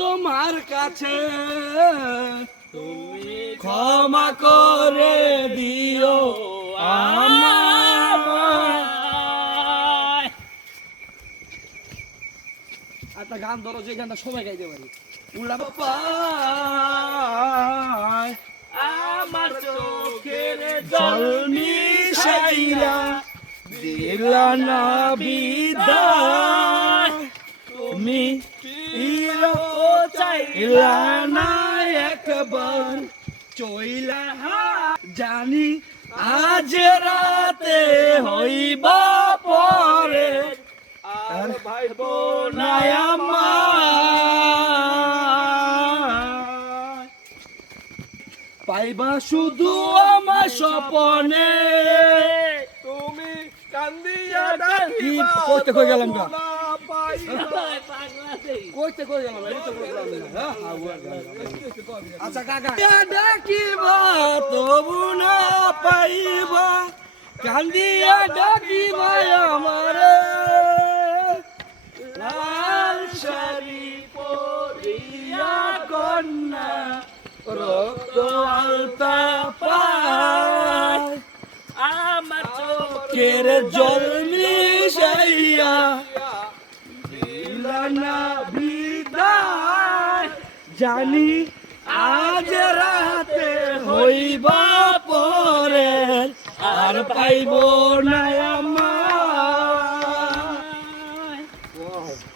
তোমার কাছে তুমি ক্ষমা করে দিও আমায়। একটা গান ধরো যে গানটা সবাই গাইতে পারি। উড়াবো পায় আমার চোখের জল মিশাইয়া দিলা না বিদায়, তুমি চাইলা না একবার চইলা জানি আজ রাতে হইবা পরে আর ভাইব না আমায়। পাইবা শুধু আমার স্বপনে তুমি কান্দিয়া ডাকিবা। কইতে কই গেলাম গা, কইতে কই গেলাম এই তো বললাম না। আচ্ছা কাকা ডাকিবা তবু না পাইবা, কান্দিয়া ডাকিবা আমারে। লাল শাড়ি পরিয়া কন্যা রক্ত আলতা পায় আমার চোখের জল মিশাইয়া দিলা না বিদায়, জানি আজ রাতে হইবা পরে আর পাইব না।